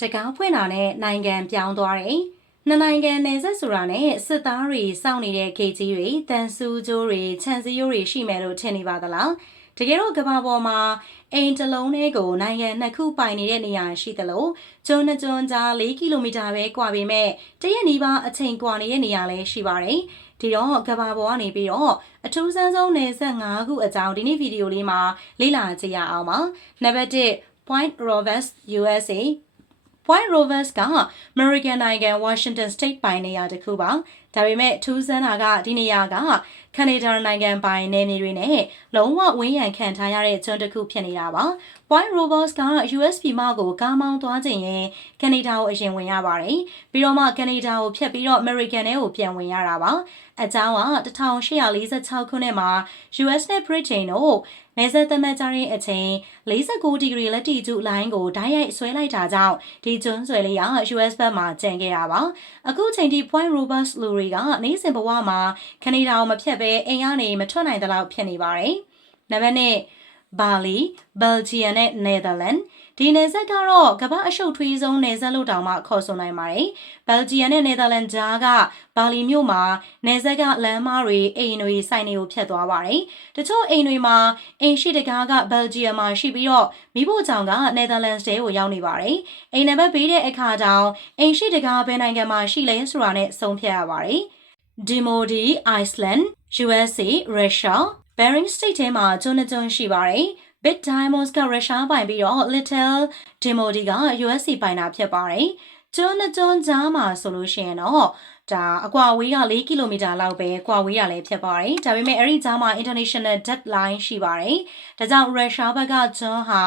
တကားဖွင့်တာနဲ့နိုင်ငံပြောင်းသွားတယ်။နှစ်နိုင်ငံနယ်စပ်ဆိုတာနဲ့စစ်သားတွေစောင့်နေတဲ့ဂိတ်ကြီးတွေတန်ဆူးကျိုးတွေခြံစည်းရိုးတွေရှိမယ်လို့ထင်နေပါသလား။တကယ်တော့ကမ္ဘာပေါ်မှာအိမ်တစ်လုံးလေးကိုနိုင်ငံနှစ်ခုပိုင်နေတဲ့နေရာရှိသလိုကျွန်းနှစ်ကျွန်းကြား4 ကီလိုမီတာပဲကွာပေမဲ့တရက်နီးပါးအချိန်ကွာနေတဲ့နေရာလည်းရှိပါတယ်။ဒီတော့ကမ္ဘာပေါ်ကနေပြီးတော့အထူးဆန်းဆုံးနယ်စပ်5ခုအကြောင်းဒီနေ့ဗီဒီယိုလေးမှာလေ့လာကြည့်ရအောင်ပါ။နံပါတ်1 Point Rogers USA Point Rogers က American နိုင်ငံ Washington State ပိုင်နေရာတစ်ခုပါ။ဒါပေမဲ့ထူးဆန်းတာကဒီနေရာက Canada နိုင်ငံပိုင်နယ်မြေတွေနဲ့လုံးဝဝန်းရံခံထားရတဲ့ကျွန်းတစ်ခုဖြစ်နေတာပါ။ Point Rogers က US ပြည်မကိုကားမောင်းသွားခြင်းရင် Canada ကိုအရင်ဝင်ရပါတယ်။ပြီးတော့မှ Canada ကိုဖြတ်ပြီးတော့ American နဲ့ကိုပြန်ဝင်ရတာပါ။အကြောင်းက1846ခုနှစ်မှာ US နဲ့ Britain တို့နယ်စပ်သတ်မှတ်ကြတဲ့အချိန်49 ဒီဂရီလက်တီကျူလိုင်းကိုဓာတ်ရိုက်ဆွဲလိုက်တာကြောင့်ဒီကျွန်းဆွယ်လေးက US ဘက်မှာကျန်ခဲ့တာပါအခုချိန်ထိ Point Rogers လူတွေကနေ့စဉ်ဘဝမှာကနေဒါကိုမဖြတ်ဘဲအိမ်ကနေမထွက်နိုင်တဲ့လောက်ဖြစ်နေပါတယ်နံပါတ်1ဘာလီ Belgium နဲ့ Netherlands ဒီနယ်စပ်ကတော့ကမ္ဘာအရှုပ်ထွေးဆုံးနယ်စပ်လို့တောင်မှခေါ်ဆိုနိုင်ပါတယ်။ Belgium နဲ့ Netherlands ကြားကဘာလီမြို့မှာနယ်စပ်ကလမ်းမတွေအိမ်တွေဆိုင်တွေကိုဖျက်သွားပါတယ်။တချို့အိမ်တွေမှာအိမ်ရှိတကားက Belgium မှာရှိပြီးတော့မိဖို့ကြောင့်က Netherlands တဲကိုရောက်နေပါတယ်။အိမ်နံပါတ်ပေးတဲ့အခါတောင်အိမ်ရှိတကားဘယ်နိုင်ငံမှာရှိလဲဆိုတာနဲ့ဆုံးဖြတ်ရပါတယ်။ Dimodi Iceland USA Russia Bering State ထဲမှာကျွန်းနှစ်ကျွန်းရှိပါတယ်။ Big Diamonds ကရုရှားပိုင်ပြီးတော့ Little Dimodi က US ပိုင်တာဖြစ်ပါတယ်။ကျွန်းနှစ်ကျွန်းကြားမှာဆိုလို့ရှိရင်တော့ဒါအကွာဝေးက4 ကီလိုမီတာလောက်ပဲကွာဝေးရလဲဖြစ်ပါတယ်။ဒါပေမဲ့အဲ့ဒီကြားမှာ International Deadline ရှိပါတယ်။ဒါကြောင့်ရုရှားဘက်ကကျွန်းဟာ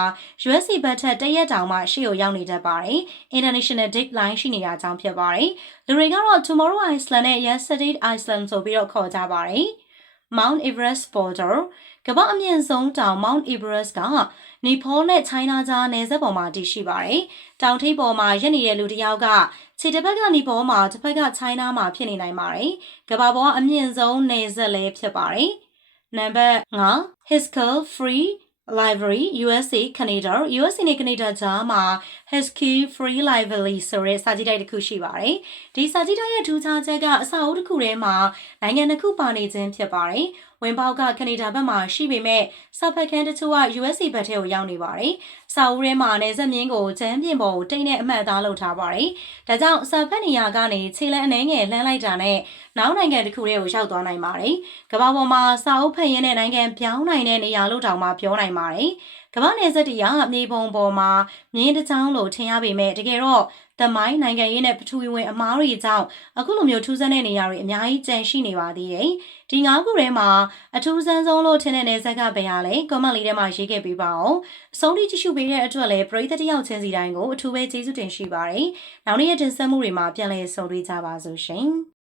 US ဘက်ထက်တရက်တောင်မှရှေ့ကိုရောက်နေတတ်ပါတယ်။ International Deadline ရှိနေတာကြောင့်ဖြစ်ပါတယ်။လူတွေကတော့ Tomorrow Iceland နဲ့ Yesterday Iceland ဆိုပြီးတော့ခေါ်ကြပါတယ်။ Mount Everest Boulder ကမ္ဘာအမြင့်ဆုံးတောင် Mount Everest ကနီပေါနဲ့ China ကြားနယ်စပ်ပေါ်မှာတည်ရှိပါတယ်။တောင်ထိပ်ပေါ်မှာရပ်နေတဲ့လူတစ်ယောက်ကခြေတစ်ဖက်ကနီပေါမှာတစ်ဖက်က China မှာဖြစ်နေနိုင်ပါတယ်။ကမ္ဘာပေါ်ကအမြင့်ဆုံးနယ်စပ်လည်းဖြစ်ပါတယ်။နံပါတ်5 Hiskell Free Library USA Canada USA နဲ့ Canada ကြားမှာ Hiskell Free Library ဆိုတဲ့စာကြည့်တိုက်တစ်ခုရှိပါတယ်။ဒီစာကြည့်တိုက်ရဲ့ထူးခြားချက်ကအဆောက်အဦတစ်ခုထဲမှာနိုင်ငံတစ်ခုပါနေခြင်းဖြစ်ပါတယ်။ဝင်ပေါက်ကကနေဒါဘက်မှာရှိပေမဲ့စာဖတ်ခန်းတချို့က USA ဘက်ထဲကိုရောက်နေပါတယ်။စာအုပ်ထဲမှာနယ်စပ်မြင်းကိုကျန်းပြင်ပေါ်ကိုတိတ်နဲ့အမှတ်အသားလုပ်ထားပါတယ်။ဒါကြောင့်စာဖတ်နေရကနေခြေလမ်းအနှဲငယ်လှမ်းလိုက်တာနဲ့နောက်နိုင်ငံတစ်ခုထဲကိုရောက်သွားနိုင်ပါတယ်။ကမ္ဘာပေါ်မှာစာအုပ်ဖတ်ရင်းနဲ့နိုင်ငံပြောင်းနိုင်တဲ့နေရာလို့တောင်မှပြောနိုင်ပါတယ်။ကမ္ဘာနယ်စပ်တွေကမြေပုံပေါ်မှာမြင်းတစ်ချောင်းလို့ထင်ရပေမဲ့တကယ်တော့သမိုင်းနိုင်ငံရေးနဲ့ပထဝီဝင်အမားတွေကြောင့်အခုလိုမျိုးထူးဆန်းတဲ့နေရာတွေအများကြီးကျန်ရှိနေပါသေးတယ်။ဒီ9ခုထဲမှာအထူးဆန်းဆုံးလို့ထင်တဲ့နယ်စပ်ကဘယ်ဟာလဲ comment လေးထဲမှာရေးခဲ့ပေးပါဦး။အဆုံးထိကြည့်ရှုပေးတဲ့အတွက်လည်းပရိသတ်တစ်ယောက်ချင်းစီတိုင်းကိုအထူးပဲကျေးဇူးတင်ရှိပါတယ်။နောက်နေ့ရက်တင်ဆက်မှုတွေမှာပြန်လည်ဆုံတွေ့ကြပါစို့ရှင်။